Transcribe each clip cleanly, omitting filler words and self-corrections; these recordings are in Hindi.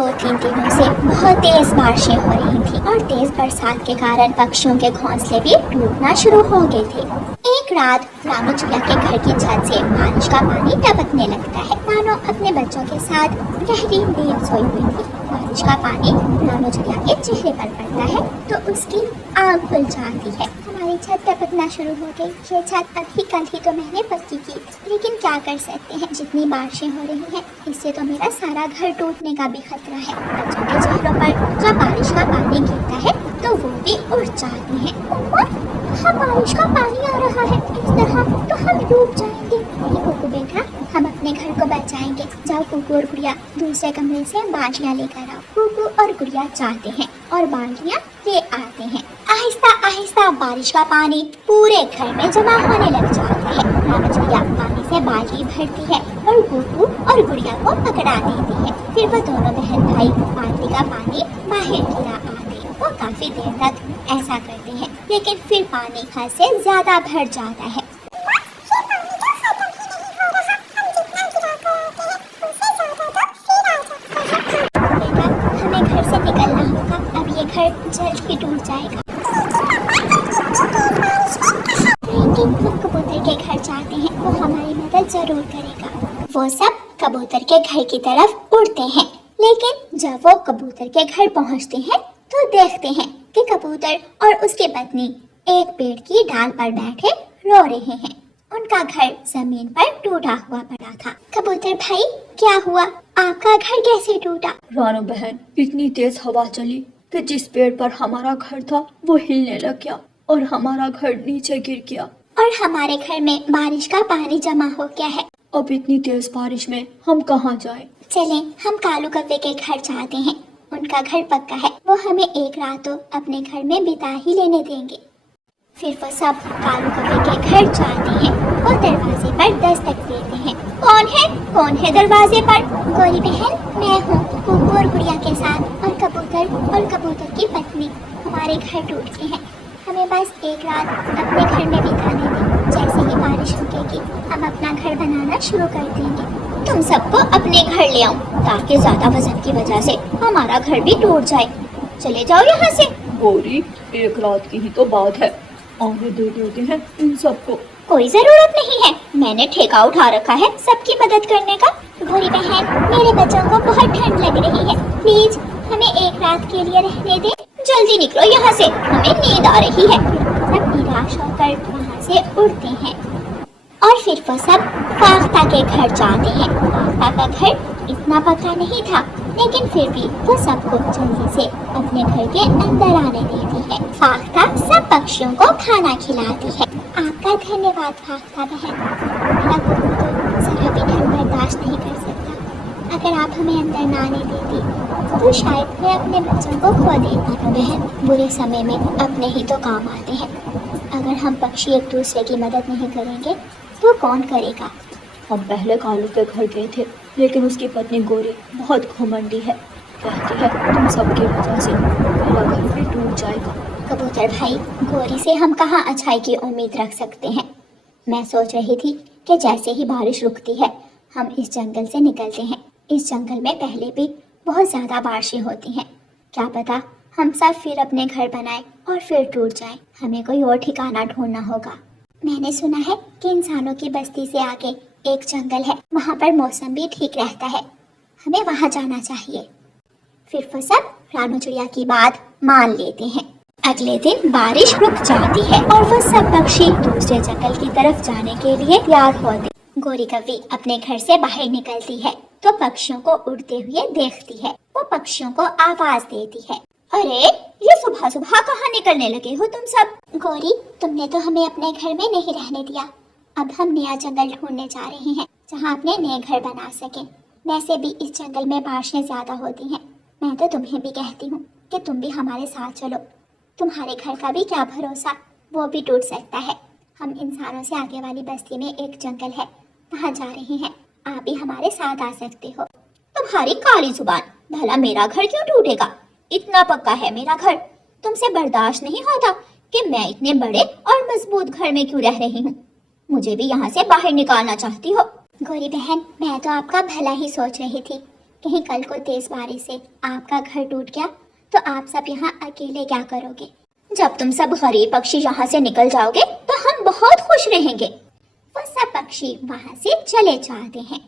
2-3 दिनों से बहुत तेज बारिशें हो रही थी और तेज बरसात के कारण पक्षियों के घोंसले भी टूटना शुरू हो गए थे। एक रात रानू चिड़िया के घर की छत से बारिश का पानी टपकने लगता है। रानू अपने बच्चों के साथ गहरी नींद सोई हुई थी। बारिश का पानी रानू चिड़िया के चेहरे पर पड़ता है तो उसकी आँख खुल जाती है। हमारी छत टपकना शुरू हो गई। ये छत अभी कल ही तो मैंने पक्की की, लेकिन क्या कर सकते हैं, जितनी बारिशें हो रही हैं इससे तो मेरा सारा घर टूटने का भी खतरा है। बच्चों के चेहरों पर जब बारिश का पानी गिरता है तो वो भी उठ जाते हैं। हाँ, बारिश का पानी आ रहा है, इस तरह तो हम डूब जाएंगे। नहीं कुकू बेटा, हम अपने घर को बचाएंगे। जाओ कुकू और गुड़िया दूसरे कमरे से बाल्टियाँ लेकर आओ। कुकू और गुड़िया जाते हैं और बाल्टियाँ ले आते हैं। आहिस्ता आहिस्ता बारिश का पानी पूरे घर में जमा होने लग जाता है। रानू चिड़िया पानी से बाल्टी भरती है और कुकू और गुड़िया को पकड़ा देती है। फिर वो दोनों बहन भाई बाल्टी का पानी बाहर गिरा आते हैं। वो काफी देर तक ऐसा करते हैं, लेकिन फिर पानी हद से ज्यादा भर जाता है। हमें घर से निकलना होगा, अब ये घर जल्द ही टूट जाएगा। हम कबूतर के घर जाते हैं, वो हमारी मदद जरूर करेगा। वो सब कबूतर के घर की तरफ उड़ते हैं, लेकिन जब वो कबूतर के घर पहुंचते हैं तो देखते हैं कि कबूतर और उसकी पत्नी एक पेड़ की डाल पर बैठे रो रहे हैं। उनका घर जमीन पर टूटा हुआ पड़ा था। कबूतर भाई, क्या हुआ? आपका घर कैसे टूटा? रानू बहन, इतनी तेज हवा चली कि जिस पेड़ पर हमारा घर था वो हिलने लग गया और हमारा घर नीचे गिर गया। और हमारे घर में बारिश का पानी जमा हो गया है। अब इतनी तेज बारिश में हम कहाँ जाएं? चलें, हम कालू कव्वे के घर जाते हैं। उनका घर पक्का है, वो हमें एक रात तो अपने घर में बिता ही लेने देंगे। फिर वो सब कालू कव्वे के घर जाते हैं। वो दरवाजे पर दस्तक देते हैं। कौन है? कौन है दरवाजे पर? गोरी बहन, मैं हूँ, कुकू और गुड़िया के साथ, और कबूतर की पत्नी। हमारे घर टूट गए हैं, हमें बस एक रात अपने घर में बिताने दें। जैसे ही बारिश रुकेगी हम अपना घर बनाना शुरू कर देंगे। तुम सबको अपने घर ले आऊं, ताकि ज्यादा वजन की वजह से हमारा घर भी टूट जाए। चले जाओ यहाँ से। गोरी, एक रात की ही तो बात है, आने दे देते हैं इन सबको। कोई जरूरत नहीं है, मैंने ठेका उठा रखा है सबकी मदद करने का। गोरी बहन, मेरे बच्चों को बहुत ठंड लग रही है, प्लीज हमें एक रात के लिए रहने दे। जल्दी निकलो यहाँ से, हमें नींद आ रही है। सब निराश होकर वहाँ से उड़ते हैं और फिर वो सब फाख्ता के घर जाते हैं। फाख्ता का घर इतना पक्का नहीं था, लेकिन फिर भी वो सबको जल्दी से अपने घर के अंदर आने देती है। फाख्ता सब पक्षियों को खाना खिलाती है। आपका धन्यवाद फाख्ता बहन। मेरा कुकू तो जरा भी ठंड बर्दाश्त नहीं कर सकता। अगर आप हमें अंदर ना आने देती तो शायद मैं अपने बच्चों को खो देती। बहन, बुरे समय में अपने ही तो काम आते हैं। अगर हम पक्षी एक दूसरे की मदद नहीं करेंगे तो कौन करेगा? हम पहले कालू के घर गए थे, लेकिन उसकी पत्नी गोरी बहुत घमंडी है। कहती है तुम सबकी वजह से मेरा घर भी टूट जाएगा। कबूतर भाई, गोरी से हम कहाँ अच्छाई की उम्मीद रख सकते हैं। मैं सोच रही थी कि जैसे ही बारिश रुकती है हम इस जंगल से निकलते हैं। इस जंगल में पहले भी बहुत ज़्यादा बारिशें होती हैं। क्या पता हम सब फिर अपने घर बनाए और फिर टूट जाए। हमें कोई और ठिकाना ढूंढना होगा। मैंने सुना है कि इंसानों की बस्ती से आगे एक जंगल है, वहाँ पर मौसम भी ठीक रहता है। हमें वहाँ जाना चाहिए। फिर वो सब रानू चिड़िया की बात मान लेते हैं। अगले दिन बारिश रुक जाती है और वो सब पक्षी दूसरे जंगल की तरफ जाने के लिए तैयार होते। गोरी कव्वी अपने घर से बाहर निकलती है तो पक्षियों को उड़ते हुए देखती है। वो पक्षियों को आवाज देती है, अरे ये सुबह सुबह कहाँ निकलने लगे हो तुम सब? गोरी, तुमने तो हमें अपने घर में नहीं रहने दिया। अब हम नया जंगल ढूंढने जा रहे हैं जहाँ अपने नए घर बना सकें। वैसे भी इस जंगल में बारिशें ज्यादा होती हैं। मैं तो तुम्हें भी कहती हूँ कि तुम भी हमारे साथ चलो। तुम्हारे घर का भी क्या भरोसा, वो भी टूट सकता है। हम इंसानों से आगे वाली बस्ती में एक जंगल है, वहाँ जा रहे हैं। आप भी हमारे साथ आ सकते हो। तुम्हारी काली जुबान, भला मेरा घर क्यों टूटेगा? इतना पक्का है मेरा घर, तुमसे बर्दाश्त नहीं होता कि मैं इतने बड़े और मजबूत घर में क्यों रह रही हूँ? मुझे भी यहाँ से बाहर निकालना चाहती हो? गोरी बहन, मैं तो आपका भला ही सोच रही थी। कहीं कल को तेज बारिश से आपका घर टूट गया तो आप सब यहाँ अकेले क्या करोगे? जब तुम सब गरीब पक्षी यहाँ से निकल जाओगे तो हम बहुत खुश रहेंगे। वो सब पक्षी वहाँ से चले जाते हैं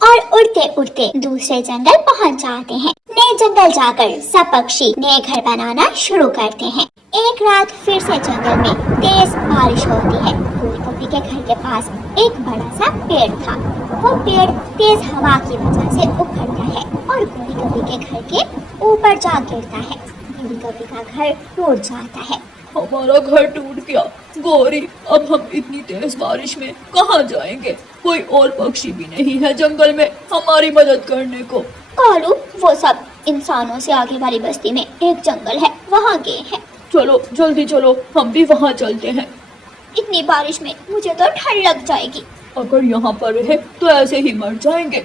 और उड़ते उड़ते दूसरे जंगल पहुँच जाते हैं। नए जंगल जाकर सब पक्षी नए घर बनाना शुरू करते हैं। एक रात फिर से जंगल में तेज बारिश होती है। गोरी कपी के घर के पास एक बड़ा सा पेड़ था। वो पेड़ तेज हवा की वजह से उखड़ता है और गोरी कपी के घर के ऊपर जा गिरता है। गोरी कपी का घर टूट जाता है। हमारा घर टूट गया गौरी, अब हम इतनी तेज बारिश में कहाँ जाएंगे? कोई और पक्षी भी नहीं है जंगल में हमारी मदद करने को। कालू, वो सब इंसानों से आगे वाली बस्ती में एक जंगल है, वहाँ गए हैं। चलो जल्दी चलो, हम भी वहाँ चलते हैं। इतनी बारिश में मुझे तो ठंड लग जाएगी। अगर यहाँ पर रहे तो ऐसे ही मर जाएंगे।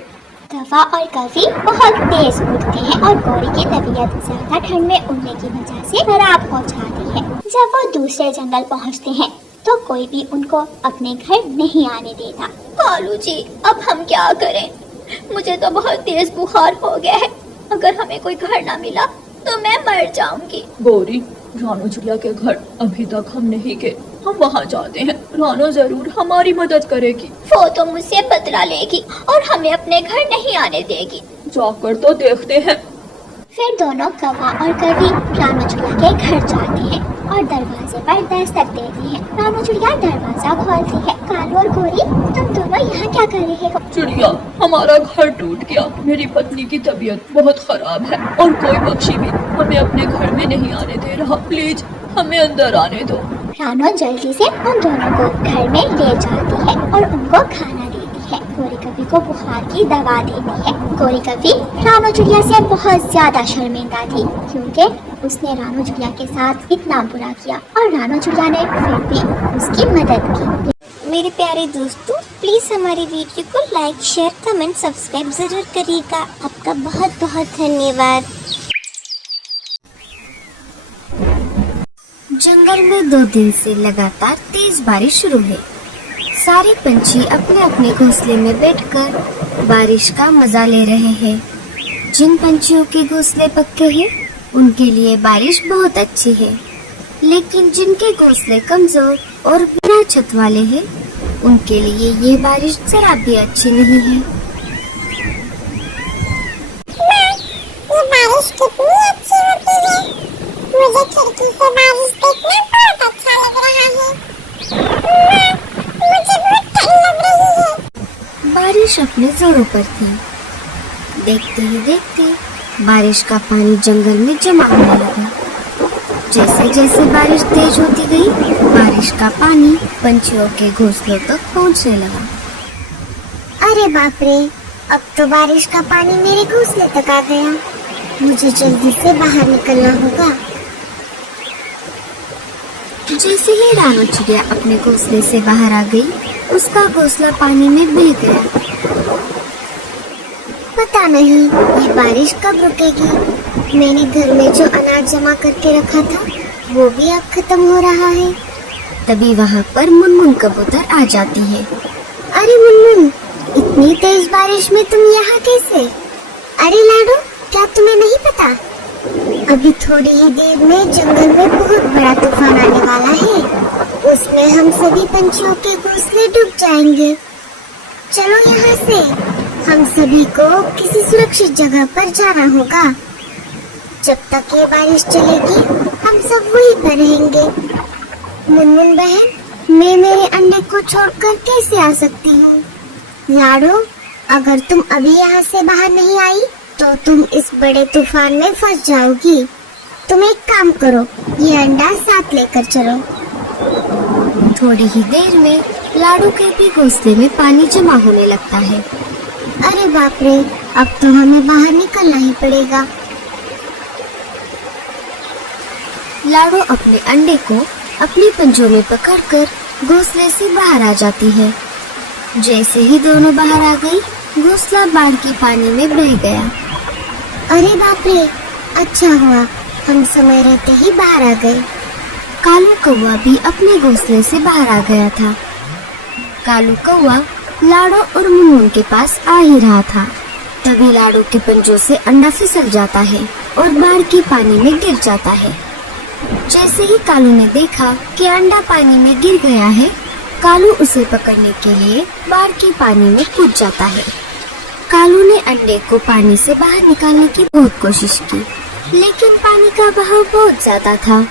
कौवा और कवि बहुत तेज उड़ते हैं और गौरी की तबीयत ज्यादा ठंड में उड़ने की वजह से खराब हो जाती है। जब वो दूसरे जंगल पहुँचते हैं तो कोई भी उनको अपने घर नहीं आने देता। कालू जी, अब हम क्या करें? मुझे तो बहुत तेज बुखार हो गया है। अगर हमें कोई घर ना मिला तो मैं मर जाऊंगी। गौरी, रानो चिड़िया के घर अभी तक हम नहीं गए, हम वहाँ जाते हैं। रानो जरूर हमारी मदद करेगी। वो तो मुझसे बदला लेगी और हमें अपने घर नहीं आने देगी। जाकर तो देखते हैं। फिर दोनों कौवा और कवि रानो चिड़िया के घर जाते हैं और दरवाजे पर दस्तक देते हैं। रानो चिड़िया दरवाजा खोलती है। कालू और गोरी, तुम दोनों यहाँ क्या कर रहे हो? चिड़िया, हमारा घर टूट गया। मेरी पत्नी की तबीयत बहुत खराब है और कोई पक्षी भी हमें अपने घर में नहीं आने दे रहा। प्लीज हमें अंदर आने दो। रानो जल्दी से उन दोनों को घर में ले जाती है और उनको खाना देती है। गोरी कवि को बुखार की दवा देती है। गोरी कवि रानो चिड़िया से बहुत ज्यादा शर्मिंदा थी क्योंकि उसने रानो चिड़िया के साथ इतना बुरा किया और रानो चिड़िया ने फिर भी उसकी मदद की। मेरे प्यारे दोस्तों, प्लीज हमारी वीडियो को लाइक, शेयर, कमेंट, सब्सक्राइब जरूर करिएगा। आपका बहुत बहुत धन्यवाद। जंगल में 2 दिन से लगातार तेज बारिश शुरू है। सारे पंछी अपने अपने घोंसले में बैठकर बारिश का मजा ले रहे हैं। जिन पंछियों के घोंसले पक्के हैं, उनके लिए बारिश बहुत अच्छी है, लेकिन जिनके घोंसले कमजोर और बिना छत वाले हैं, उनके लिए ये बारिश जरा भी अच्छी नहीं है। ये बारिश कितनी अच्छी होती है। मुझे खिड़की से बारिश देखना बहुत अच्छा लग रहा है। मुझे बहुत ठंड लग रही है। बारिश अपने जोरों पर थी। देखते ही देखते बारिश का पानी जंगल में जमा होने लगा। जैसे जैसे बारिश तेज होती गई, बारिश का पानी पंछियों के घोंसलों तक पहुंचने लगा। अरे बाप रे, अब तो बारिश का पानी मेरे घोंसले तक आ गया। मुझे जल्दी से बाहर निकलना होगा। जैसे ही रानो चिड़िया अपने घोंसले से बाहर आ गई, उसका घोंसला पानी में बह गया। पता नहीं ये बारिश कब रुकेगी। मैंने घर में जो अनाज जमा करके रखा था, वो भी अब खत्म हो रहा है। तभी वहाँ पर मुनमुन कबूतर आ जाती है। अरे मुनमुन, इतनी तेज बारिश में तुम यहाँ कैसे? अरे लाडू, क्या तुम्हें नहीं पता? अभी थोड़ी ही देर में जंगल में बहुत बड़ा तूफान आने वाला है। उसमें हम सभी पंछियों के घोंसले डूब जाएंगे। चलो यहाँ से, हम सभी को किसी सुरक्षित जगह पर जाना होगा। जब तक ये बारिश चलेगी, हम सब वहीं पर रहेंगे। मुनमुन बहन, मैं मेरे अंडे को छोड़कर कैसे आ सकती हूँ? लाडो, अगर तुम अभी यहाँ से बाहर नहीं आई तो तुम इस बड़े तूफान में फंस जाओगी। तुम एक काम करो, ये अंडा साथ लेकर चलो। थोड़ी ही देर में लाडू के भी घोंसले में पानी जमा होने लगता है। अरे बाप रे, अब तो हमें बाहर निकलना ही पड़ेगा। लाडो अपने अंडे को अपनी पंजों में पकड़कर घोंसले से बाहर आ जाती है। जैसे ही दोनों बाहर आ गई, घोंसला बाढ़ के पानी में बह गया। अरे बाप रे, अच्छा हुआ हम समय रहते ही बाहर आ गए। कालू कौवा भी अपने घोंसले से बाहर आ गया था। कालू कौवा लाडो और मुनमुन के पास आ ही रहा था। तभी लाडो के पंजों से अंडा फिसल जाता है और बाढ़ के पानी में गिर जाता है। जैसे ही कालू ने देखा कि अंडा पानी में गिर गया है, कालू उसे पकड़ने के लिए बाढ़ के पानी में कूद जाता है। कालू ने अंडे को पानी से बाहर निकालने की बहुत कोशिश की, लेकिन पानी का बहाव बहुत ज्यादा था।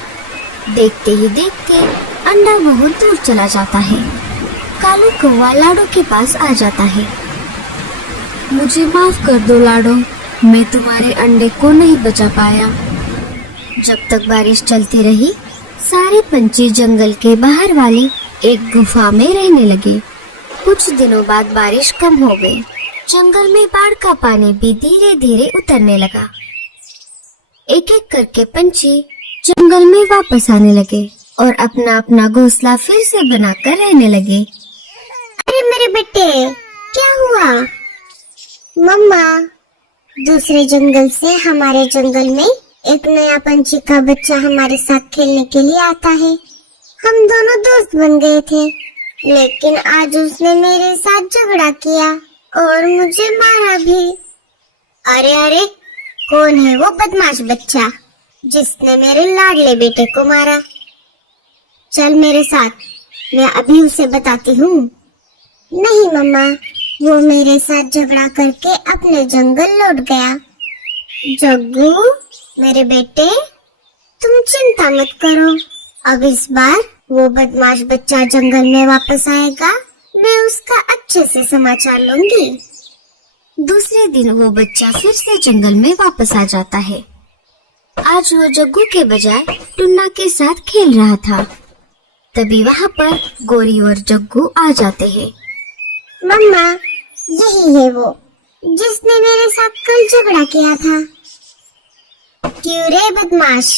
देखते ही देखते अंडा बहुत दूर चला जाता है। कालू कौवा लाडो के पास आ जाता है। मुझे माफ कर दो लाडो, मैं तुम्हारे अंडे को नहीं बचा पाया। जब तक बारिश चलती रही, सारे पंछी जंगल के बाहर वाले एक गुफा में रहने लगे। कुछ दिनों बाद बारिश कम हो गई। जंगल में बाढ़ का पानी भी धीरे धीरे उतरने लगा। एक एक करके पंछी जंगल में वापस आने लगे और अपना अपना घोंसला फिर से बनाकर रहने लगे। अरे मेरे बेटे, क्या हुआ? मम्मा, दूसरे जंगल से हमारे जंगल में एक नया पंछी का बच्चा हमारे साथ खेलने के लिए आता है। हम दोनों दोस्त बन गए थे, लेकिन आज उसने मेरे साथ झगड़ा किया और मुझे मारा भी। अरे अरे, कौन है वो बदमाश बच्चा जिसने मेरे लाडले बेटे को मारा? चल मेरे साथ, मैं अभी उसे बताती हूँ। नहीं मम्मा, वो मेरे साथ झगड़ा करके अपने जंगल लौट गया। जग्गू मेरे बेटे, तुम चिंता मत करो, अब इस बार वो बदमाश बच्चा जंगल में वापस आएगा। मैं उसका अच्छे से समाचार लूंगी। दूसरे दिन वो बच्चा फिर से जंगल में वापस आ जाता है। आज वो जग्गू के बजाय टुन्ना के साथ खेल रहा था। तभी वहाँ पर गोरी और जग्गू आ जाते हैं। मम्मा, यही है वो जिसने मेरे साथ कल झगड़ा किया था। क्यों रे बदमाश,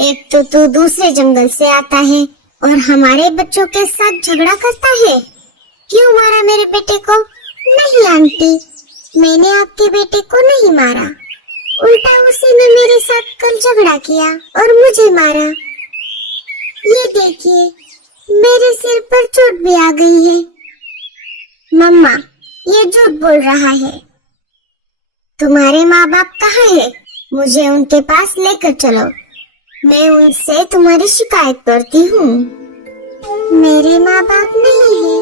एक तो तू दूसरे जंगल से आता है और हमारे बच्चों के साथ झगड़ा करता है। क्यों मारा मेरे बेटे को? नहीं आंटी, मैंने आपके बेटे को नहीं मारा, उल्टा उसी ने मेरे साथ कल झगड़ा किया और मुझे मारा। ये देखिए, मेरे सिर पर चोट भी आ गई है। मम्मा, ये झूठ बोल रहा है। तुम्हारे माँ बाप कहाँ है? मुझे उनके पास लेकर चलो, मैं उनसे तुम्हारी शिकायत करती हूँ। मेरे माँ बाप नहीं है,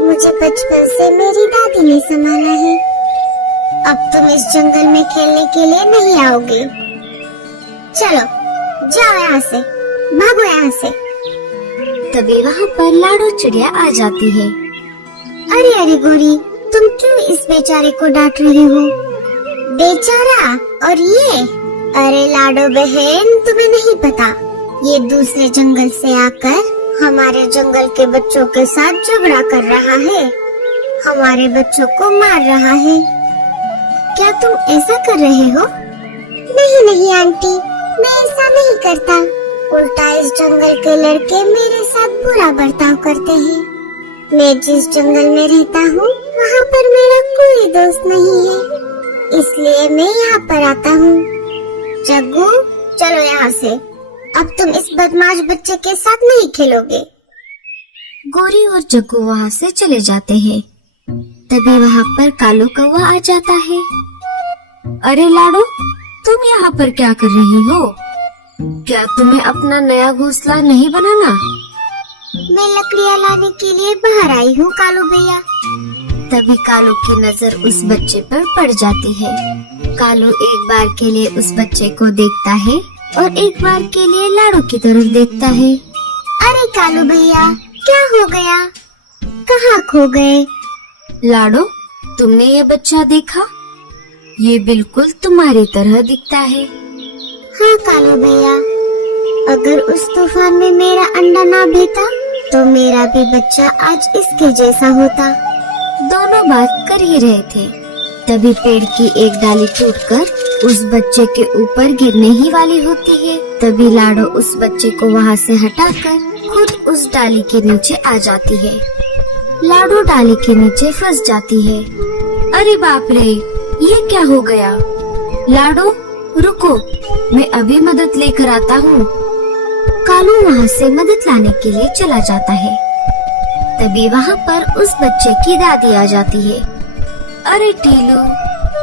मुझे बचपन से मेरी दादी ने संभाला है। अब तुम इस जंगल में खेलने के लिए नहीं आओगे। चलो जाओ यहाँ से, भागो यहाँ से। तभी वहाँ पर लाडो चिड़िया आ जाती है। अरे अरे गोरी, तुम क्यों इस बेचारे को डांट रहे हो? बेचारा और ये? अरे लाडो बहन, तुम्हें नहीं पता, ये दूसरे जंगल से आकर हमारे जंगल के बच्चों के साथ झगड़ा कर रहा है, हमारे बच्चों को मार रहा है। क्या तुम ऐसा कर रहे हो? नहीं नहीं आंटी, मैं ऐसा नहीं करता। उल्टा इस जंगल के लड़के मेरे साथ बुरा बर्ताव करते हैं। मैं जिस जंगल में रहता हूँ वहाँ पर मेरा कोई दोस्त नहीं है, इसलिए मैं यहाँ पर आता हूँ। जग्गू, चलो यहाँ से, अब तुम इस बदमाश बच्चे के साथ नहीं खेलोगे। गोरी और जग्गू वहाँ से चले जाते हैं। तभी वहाँ पर कालू कौवा आ जाता है। अरे लाडो, तुम यहाँ पर क्या कर रही हो? क्या तुम्हें अपना नया घोंसला नहीं बनाना? मैं लकड़ियाँ लाने के लिए बाहर आई हूँ कालू भैया। तभी कालू की नजर उस बच्चे पर पड़ जाती है। कालू एक बार के लिए उस बच्चे को देखता है और एक बार के लिए लाडो की तरफ देखता है। अरे कालू भैया, क्या हो गया? कहाँ खो गए? लाडो, तुमने ये बच्चा देखा? ये बिल्कुल तुम्हारी तरह दिखता है। हाँ कालू भैया, अगर उस तूफान में मेरा अंडा ना भेता तो मेरा भी बच्चा आज इसके जैसा होता। दोनों बात कर ही रहे थे, तभी पेड़ की एक डाली टूटकर उस बच्चे के ऊपर गिरने ही वाली होती है। तभी लाडो उस बच्चे को वहाँ से हटाकर खुद उस डाली के नीचे आ जाती है। लाडो डाली के नीचे फंस जाती है। अरे बाप रे, ये क्या हो गया? लाडो रुको, मैं अभी मदद लेकर आता हूँ। कालू वहाँ से मदद लाने के लिए चला जाता है। तभी वहाँ पर उस बच्चे की दादी आ जाती है। अरे टीलू,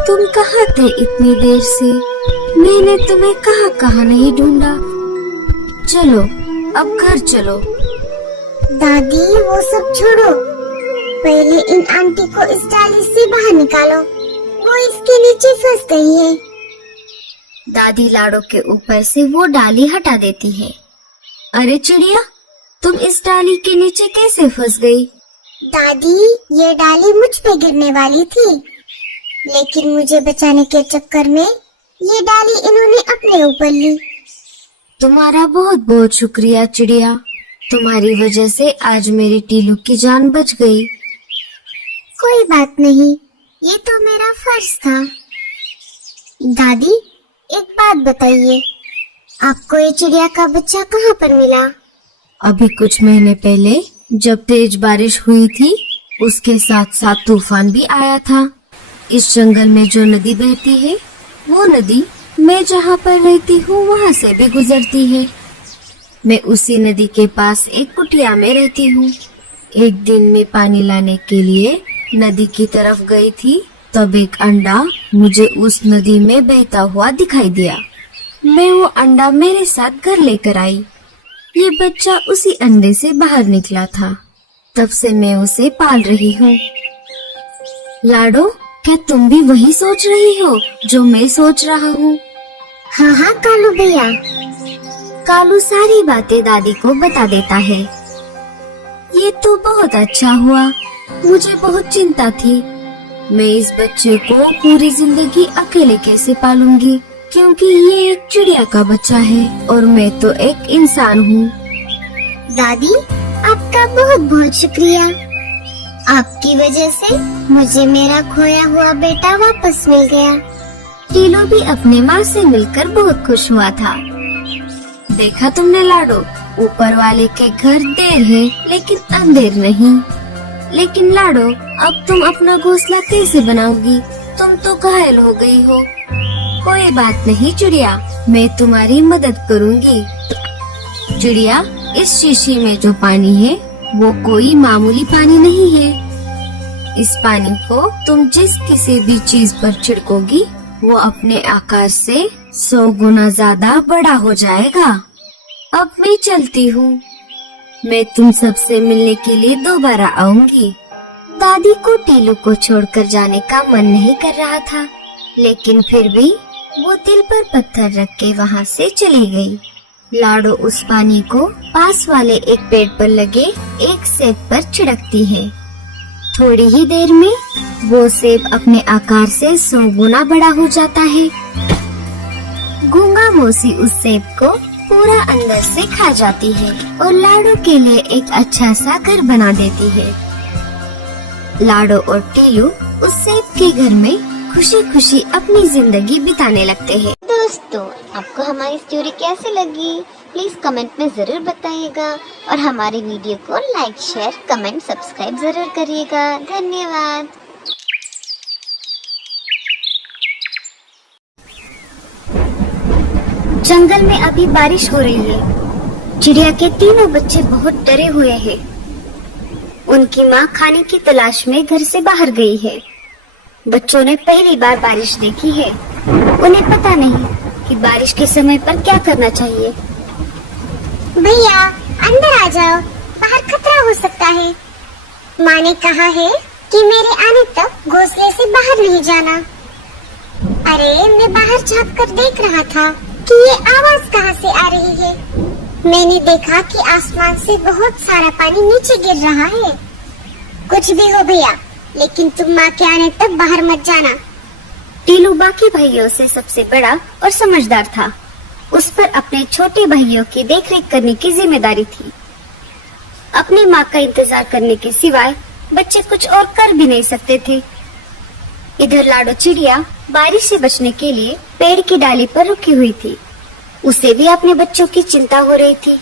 तुम कहाँ थे इतनी देर से? मैंने तुम्हें कहाँ कहाँ नहीं ढूंढा। चलो अब घर चलो। दादी वो सब छोड़ो, पहले इन आंटी को इस डाली से बाहर निकालो, वो इसके नीचे फंस गई है। दादी लाडो के ऊपर से वो डाली हटा देती है। अरे चिड़िया, तुम इस डाली के नीचे कैसे फंस गई? दादी ये डाली मुझ पे गिरने वाली थी, लेकिन मुझे बचाने के चक्कर में ये डाली इन्होंने अपने ऊपर ली। तुम्हारा बहुत बहुत शुक्रिया चिड़िया, तुम्हारी वजह से आज मेरी टीलू की जान बच गई। कोई बात नहीं, ये तो मेरा फर्ज था। दादी एक बात बताइए, आपको ये चिड़िया का बच्चा कहाँ पर मिला? अभी कुछ महीने पहले जब तेज बारिश हुई थी, उसके साथ साथ तूफान भी आया था। इस जंगल में जो नदी बहती है, वो नदी मैं जहाँ पर रहती हूँ वहाँ से भी गुजरती है। मैं उसी नदी के पास एक कुटिया में रहती हूँ। एक दिन मैं पानी लाने के लिए नदी की तरफ गई थी, तब एक अंडा मुझे उस नदी में बहता हुआ दिखाई दिया। मैं वो अंडा मेरे साथ घर लेकर आई। ये बच्चा उसी अंडे से बाहर निकला था, तब से मैं उसे पाल रही हूँ। लाडो, क्या तुम भी वही सोच रही हो जो मैं सोच रहा हूँ? हाँ हाँ कालू भैया। कालू सारी बातें दादी को बता देता है। ये तो बहुत अच्छा हुआ, मुझे बहुत चिंता थी। मैं इस बच्चे को पूरी जिंदगी अकेले कैसे पालूंगी, क्योंकि ये एक चिड़िया का बच्चा है और मैं तो एक इंसान हूँ। दादी आपका बहुत बहुत शुक्रिया, आपकी वजह से मुझे मेरा खोया हुआ बेटा वापस मिल गया। टीलू भी अपने माँ से मिलकर बहुत खुश हुआ था। देखा तुमने लाडो, ऊपर वाले के घर देर है लेकिन अंधेर नहीं। लेकिन लाडो, अब तुम अपना घोंसला कैसे बनाओगी? तुम तो घायल हो गई हो। कोई बात नहीं चिड़िया, मैं तुम्हारी मदद करूँगी। चिड़िया, इस शीशी में जो पानी है वो कोई मामूली पानी नहीं है। इस पानी को तुम जिस किसी भी चीज पर छिड़कोगी, वो अपने आकार से 100 गुना ज्यादा बड़ा हो जाएगा। अब मैं चलती हूँ, मैं तुम सबसे मिलने के लिए दोबारा आऊंगी। दादी को टीलू को छोड़कर जाने का मन नहीं कर रहा था, लेकिन फिर भी वो दिल पर पत्थर रख के वहाँ से चली गई। लाडो उस पानी को पास वाले एक पेड़ पर लगे एक सेब पर छिड़कती है। थोड़ी ही देर में वो सेब अपने आकार से 100 गुना बड़ा हो जाता है। गूंगा मौसी उस सेब को पूरा अंदर से खा जाती है और लाडो के लिए एक अच्छा सा घर बना देती है। लाडो और टीलू उस सेब के घर में खुशी खुशी अपनी जिंदगी बिताने लगते हैं। दोस्तों आपको हमारी स्टोरी कैसे लगी प्लीज कमेंट में जरूर बताइएगा और हमारे वीडियो को लाइक शेयर कमेंट सब्सक्राइब जरूर करिएगा। धन्यवाद। जंगल में अभी बारिश हो रही है। चिड़िया के तीनों बच्चे बहुत डरे हुए हैं। उनकी माँ खाने की तलाश में घर से बाहर गई है। बच्चों ने पहली बार बारिश देखी है। उन्हें पता नहीं कि बारिश के समय पर क्या करना चाहिए। भैया अंदर आ जाओ, बाहर खतरा हो सकता है। माँ ने कहा है कि मेरे आने तक घोंसले से बाहर नहीं जाना। अरे मैं बाहर झांक कर देख रहा था कि ये आवाज कहाँ से आ रही है। मैंने देखा कि आसमान से बहुत सारा पानी नीचे गिर रहा है। कुछ भी हो भैया, लेकिन तुम माँ के आने तक बाहर मत जाना। टीलू बाकी भाइयों से सबसे बड़ा और समझदार था। उस पर अपने छोटे भाइयों की देखरेख करने की जिम्मेदारी थी। अपनी माँ का इंतजार करने के सिवाय बच्चे कुछ और कर भी नहीं सकते थे। इधर लाडो चिड़िया बारिश से बचने के लिए पेड़ की डाली पर रुकी हुई थी। उसे भी अपने बच्चों की चिंता हो रही थी।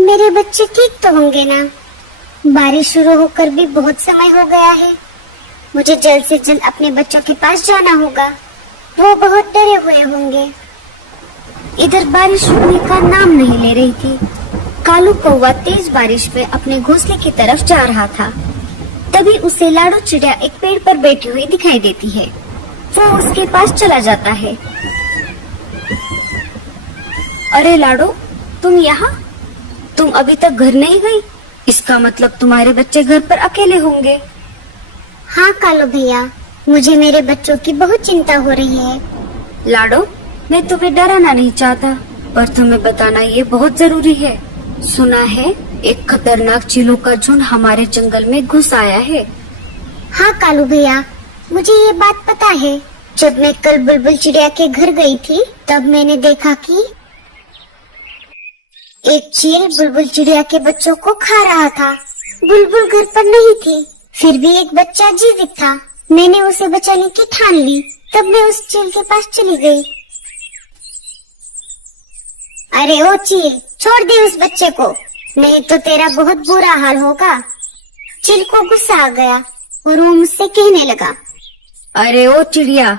मेरे बच्चे ठीक तो होंगे ना? बारिश शुरू होकर भी बहुत समय हो गया है। मुझे जल्द से जल्द अपने बच्चों के पास जाना होगा। वो बहुत डरे हुए होंगे। इधर बारिश रुकने का नाम नहीं ले रही थी। कालू कौवा तेज बारिश में अपने घोंसले की तरफ जा रहा था। तभी उसे लाडो चिड़िया एक पेड़ पर बैठी हुई दिखाई देती है। वो उसके पास चला जाता है। अरे लाडो, तुम यहाँ? तुम अभी तक घर नहीं गई? इसका मतलब तुम्हारे बच्चे घर पर अकेले होंगे। हाँ कालू भैया, मुझे मेरे बच्चों की बहुत चिंता हो रही है। लाडो, मैं तुम्हें डराना नहीं चाहता, पर तुम्हें बताना ये बहुत जरूरी है। सुना है एक खतरनाक चीलों का झुंड हमारे जंगल में घुस आया है। हाँ कालू भैया, मुझे ये बात पता है। जब मैं कल बुलबुल चिड़िया के घर गई थी, तब मैंने देखा कि एक चील बुलबुल चिड़िया के बच्चों को खा रहा था। बुलबुल घर पर नहीं थी, फिर भी एक बच्चा जीवित था। मैंने उसे बचाने की ठान ली। तब मैं उस चील के पास चली गई। अरे ओ चील, छोड़ दे उस बच्चे को, नहीं तो तेरा बहुत बुरा हाल होगा। चील को गुस्सा आ गया और वो मुझसे कहने लगा, अरे ओ चिड़िया,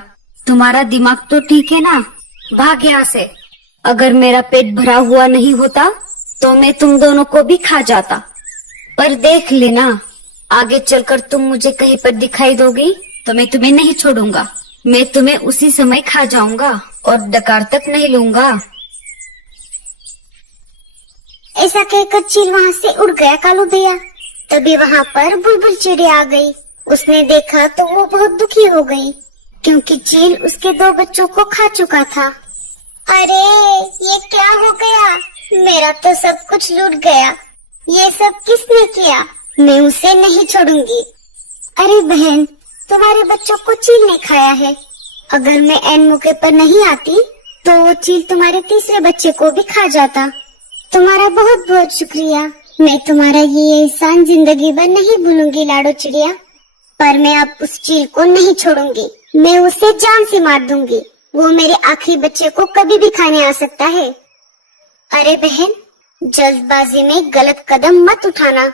तुम्हारा दिमाग तो ठीक है ना? भाग यहाँ से। अगर मेरा पेट भरा हुआ नहीं होता तो मैं तुम दोनों को भी खा जाता। पर देख लेना, आगे चलकर तुम मुझे कहीं पर दिखाई दोगी तो मैं तुम्हें नहीं छोड़ूंगा। मैं तुम्हें उसी समय खा जाऊंगा और डकार तक नहीं लूंगा। ऐसा कहकर चील वहाँ से उड़ गया कालू भैया। तभी वहाँ पर बुलबुल चिड़िया आ गई। उसने देखा तो वो बहुत दुखी हो गई, क्योंकि चील उसके 2 बच्चों को खा चुका था। अरे ये क्या हो गया? मेरा तो सब कुछ लूट गया। ये सब किसने किया? मैं उसे नहीं छोड़ूंगी। अरे बहन, तुम्हारे बच्चों को चील ने खाया है। अगर मैं एन मौके पर नहीं आती तो वो चील तुम्हारे तीसरे बच्चे को भी खा जाता। तुम्हारा बहुत बहुत शुक्रिया। मैं तुम्हारा ये एहसान जिंदगी भर नहीं भूलूंगी लाडो चिड़िया। पर मैं अब उस चील को नहीं छोड़ूंगी। मैं उसे जान से मार दूंगी। वो मेरे आखिरी बच्चे को कभी भी खाने आ सकता है। अरे बहन, जल्दबाजी में गलत कदम मत उठाना।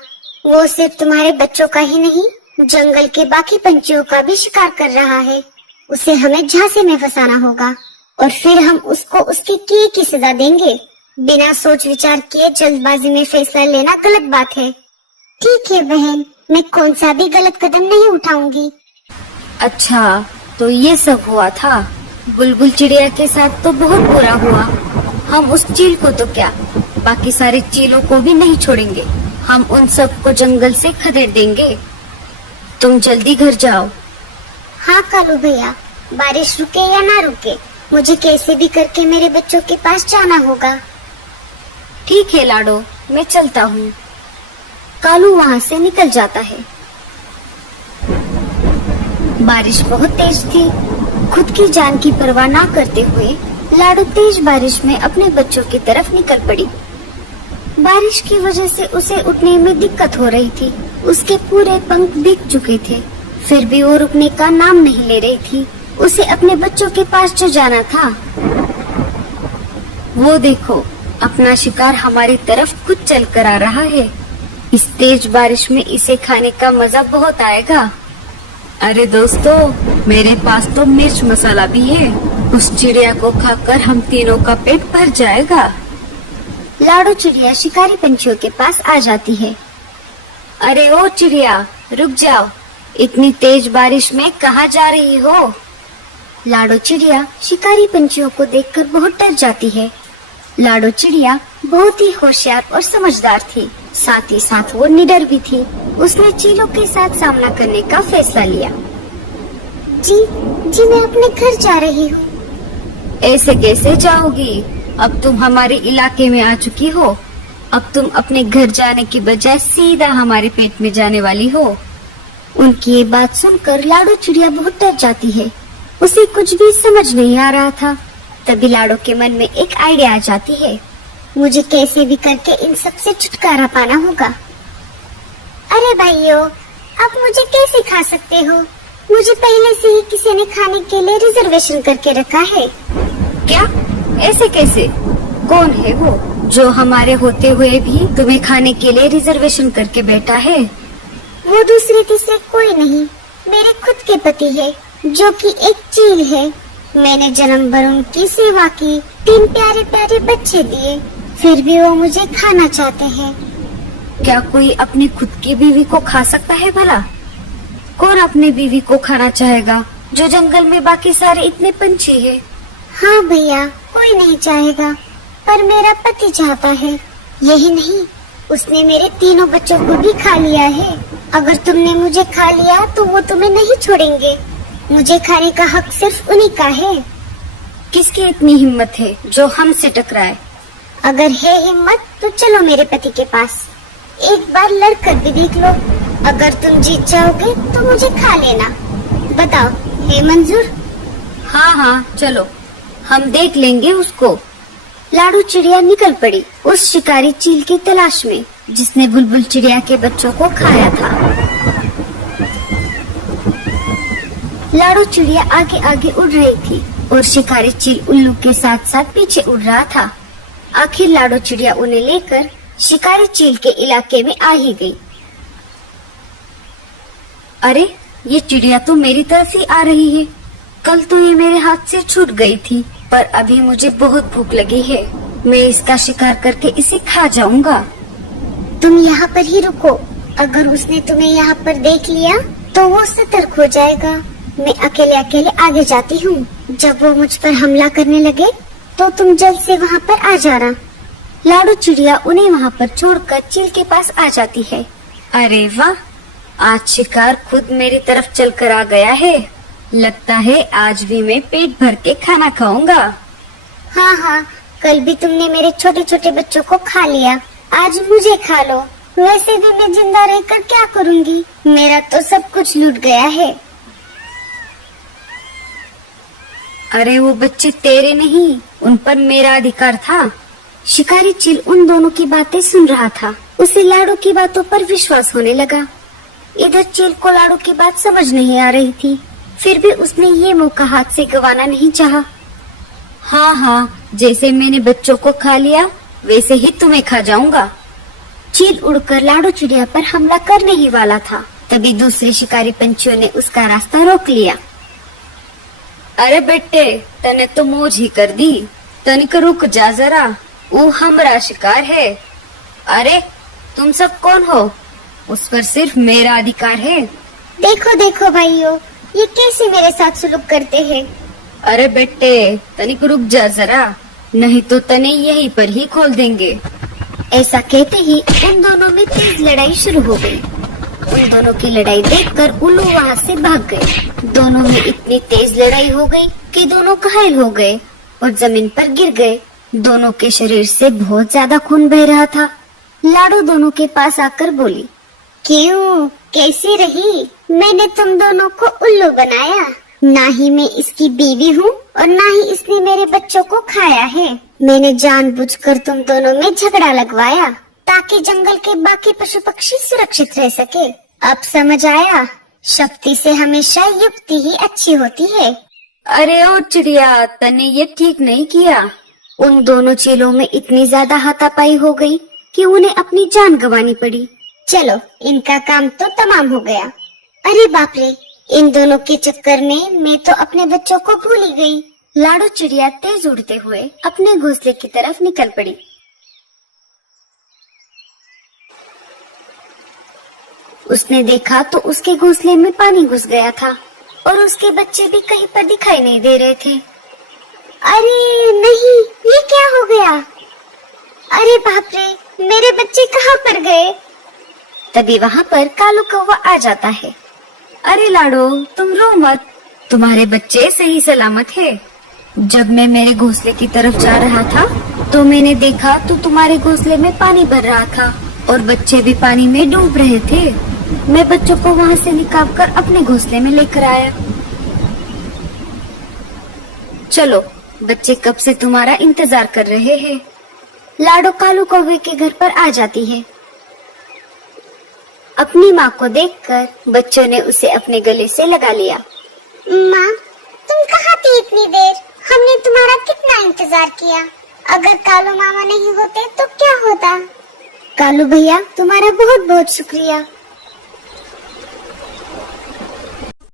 वो सिर्फ तुम्हारे बच्चों का ही नहीं, जंगल के बाकी पंछियों का भी शिकार कर रहा है। उसे हमें झांसे में फंसाना होगा और फिर हम उसको उसके किए की सजा देंगे। बिना सोच विचार किए जल्दबाजी में फैसला लेना गलत बात है। ठीक है बहन, मैं कौन सा भी गलत कदम नहीं उठाऊंगी। अच्छा, तो ये सब हुआ था। बुलबुल चिड़िया के साथ तो बहुत बुरा हुआ। हम उस चील को तो क्या, बाकी सारे चीलों को भी नहीं छोड़ेंगे। हम उन सब को जंगल से खदेड़ देंगे। तुम जल्दी घर जाओ। हाँ कालू भैया, बारिश रुके या ना रुके, मुझे कैसे भी करके मेरे बच्चों के पास जाना होगा। ठीक है लाडो, मैं चलता हूँ। कालू वहाँ से निकल जाता है। बारिश बहुत तेज थी। खुद की जान की परवाह ना करते हुए लाडो तेज बारिश में अपने बच्चों की तरफ निकल पड़ी। बारिश की वजह से उसे उठने में दिक्कत हो रही थी। उसके पूरे पंख भीग चुके थे, फिर भी वो रुकने का नाम नहीं ले रही थी। उसे अपने बच्चों के पास जो जाना था। वो देखो, अपना शिकार हमारी तरफ कुछ चल कर आ रहा है। इस तेज बारिश में इसे खाने का मजा बहुत आएगा। अरे दोस्तों, मेरे पास तो मिर्च मसाला भी है। उस चिड़िया को खाकर हम तीनों का पेट भर जाएगा। लाडो चिड़िया शिकारी पंछियों के पास आ जाती है। अरे ओ चिड़िया, रुक जाओ। इतनी तेज बारिश में कहाँ जा रही हो? लाडो चिड़िया शिकारी पंछियों को देखकर बहुत डर जाती है। लाडो चिड़िया बहुत ही होशियार और समझदार थी, साथ ही साथ वो निडर भी थी। उसने चीलों के साथ सामना करने का फैसला लिया। जी मैं अपने घर जा रही हूँ। ऐसे कैसे जाओगी? अब तुम हमारे इलाके में आ चुकी हो। अब तुम अपने घर जाने की बजाय सीधा हमारे पेट में जाने वाली हो। उनकी ये बात सुनकर लाडो चिड़िया बहुत डर जाती है। उसे कुछ भी समझ नहीं आ रहा था। तभी लाडो के मन में एक आइडिया आ जाती है। मुझे कैसे भी करके इन सब से छुटकारा पाना होगा। अरे भाइयों, आप मुझे कैसे खा सकते हो? मुझे पहले से ही किसी ने खाने के लिए रिजर्वेशन करके रखा है। क्या? ऐसे कैसे? कौन है वो जो हमारे होते हुए भी तुम्हें खाने के लिए रिजर्वेशन करके बैठा है? वो दूसरे तीसरे कोई नहीं, मेरे खुद के पति है, जो कि एक चील है। मैंने जन्म भर उनकी सेवा की, 3 प्यारे प्यारे बच्चे दिए, फिर भी वो मुझे खाना चाहते हैं। क्या कोई अपनी खुद की बीवी को खा सकता है भला? कौन अपनी बीवी को खाना चाहेगा जो जंगल में बाकी सारे इतने पंछी है। हाँ भैया, कोई नहीं चाहेगा, पर मेरा पति चाहता है। यही नहीं, उसने मेरे तीनों बच्चों को भी खा लिया है। अगर तुमने मुझे खा लिया तो वो तुम्हें नहीं छोड़ेंगे। मुझे खाने का हक सिर्फ उन्हीं का है। किसकी इतनी हिम्मत है जो हमसे टकराए? अगर है हिम्मत तो चलो मेरे पति के पास, एक बार लड़कर भी देख लो। अगर तुम जीत जाओगे तो मुझे खा लेना। बताओ, है मंजूर? हाँ हाँ चलो, हम देख लेंगे उसको। लाडू चिड़िया निकल पड़ी उस शिकारी चील की तलाश में जिसने बुलबुल चिड़िया के बच्चों को खाया था। लाडू चिड़िया आगे आगे उड़ रही थी और शिकारी चील उल्लू के साथ साथ पीछे उड़ रहा था। आखिर लाडू चिड़िया उन्हें लेकर शिकारी चील के इलाके में आ ही गई। अरे, ये चिड़िया तो मेरी तरफ ही आ रही है। कल तो ये मेरे हाथ से छूट गई थी, पर अभी मुझे बहुत भूख लगी है। मैं इसका शिकार करके इसे खा जाऊंगा। तुम यहाँ पर ही रुको। अगर उसने तुम्हें यहाँ पर देख लिया तो वो सतर्क हो जाएगा। मैं अकेले अकेले आगे जाती हूँ। जब वो मुझ पर हमला करने लगे तो तुम जल्द से वहाँ पर आ जाना। लाडू चिड़िया उन्हें वहाँ पर छोड़कर चील के पास आ जाती है। अरे वाह, आज शिकार खुद मेरी तरफ चलकर आ गया है। लगता है आज भी मैं पेट भर के खाना खाऊंगा। हाँ हाँ, कल भी तुमने मेरे छोटे छोटे बच्चों को खा लिया, आज मुझे खा लो। वैसे भी मैं जिंदा रहकर क्या करूँगी? मेरा तो सब कुछ लूट गया है। अरे वो बच्चे तेरे नहीं, उन पर मेरा अधिकार था। शिकारी चील उन दोनों की बातें सुन रहा था। उसे लाडू की बातों पर विश्वास होने लगा। इधर चील को लाडू की बात समझ नहीं आ रही थी, फिर भी उसने ये मौका हाथ से गंवाना नहीं चाहा। हाँ हाँ, जैसे मैंने बच्चों को खा लिया वैसे ही तुम्हें खा जाऊंगा। चील उड़कर लाडू चिड़िया पर हमला करने ही वाला था, तभी दूसरे शिकारी पंछियों ने उसका रास्ता रोक लिया। अरे बेटे, तने तो मौज ही कर दी। तनिक रुक जा जरा, वो हमारा शिकार है। अरे तुम सब कौन हो? उस पर सिर्फ मेरा अधिकार है। देखो देखो भाइयों, ये कैसे मेरे साथ सुलूक करते हैं। अरे बेटे, तनिक रुक जा जरा, नहीं तो तने यहीं पर ही खोल देंगे। ऐसा कहते ही उन दोनों में तेज लड़ाई शुरू हो गई। उन दोनों की लड़ाई देखकर उल्लू वहाँ से भाग गए। दोनों में इतनी तेज लड़ाई हो गई कि दोनों घायल हो गए और जमीन पर गिर गए। दोनों के शरीर से बहुत ज्यादा खून बह रहा था। लाडू दोनों के पास आकर बोली, क्यों, कैसी रही? मैंने तुम दोनों को उल्लू बनाया। ना ही मैं इसकी बीवी हूँ और ना ही इसने मेरे बच्चों को खाया है। मैंने जानबूझकर तुम दोनों में झगड़ा लगवाया ताकि जंगल के बाकी पशु पक्षी सुरक्षित रह सके। अब समझ आया, शक्ति से हमेशा युक्ति ही अच्छी होती है। अरे ओ चिड़िया, तने ये ठीक नहीं किया। उन दोनों चीलों में इतनी ज्यादा हाथापाई हो गई कि उन्हें अपनी जान गंवानी पड़ी। चलो, इनका काम तो तमाम हो गया। अरे बाप रे, इन दोनों के चक्कर में मैं तो अपने बच्चों को भूल ही गई। लाडू चिड़िया तेज उड़ते हुए अपने घोंसले की तरफ निकल पड़ी। उसने देखा तो उसके घोंसले में पानी घुस गया था और उसके बच्चे भी कहीं पर दिखाई नहीं दे रहे थे। अरे नहीं, ये क्या हो गया? अरे बाप रे, मेरे बच्चे कहाँ पर गए? तभी वहाँ पर कालू कौवा आ जाता है। अरे लाडो, तुम रो मत, तुम्हारे बच्चे सही सलामत है। जब मैं मेरे घोंसले की तरफ जा रहा था तो मैंने देखा तो तुम्हारे घोंसले में पानी भर रहा था और बच्चे भी पानी में डूब रहे थे। मैं बच्चों को वहाँ से निकाल कर अपने घोंसले में लेकर आया। चलो, बच्चे कब से तुम्हारा इंतजार कर रहे हैं। लाडो कालू कौवे के घर पर आ जाती है। अपनी माँ को देखकर बच्चों ने उसे अपने गले से लगा लिया। माँ, तुम कहाँ थी इतनी देर? हमने तुम्हारा कितना इंतजार किया। अगर कालू मामा नहीं होते तो क्या होता? कालू भैया, तुम्हारा बहुत बहुत शुक्रिया।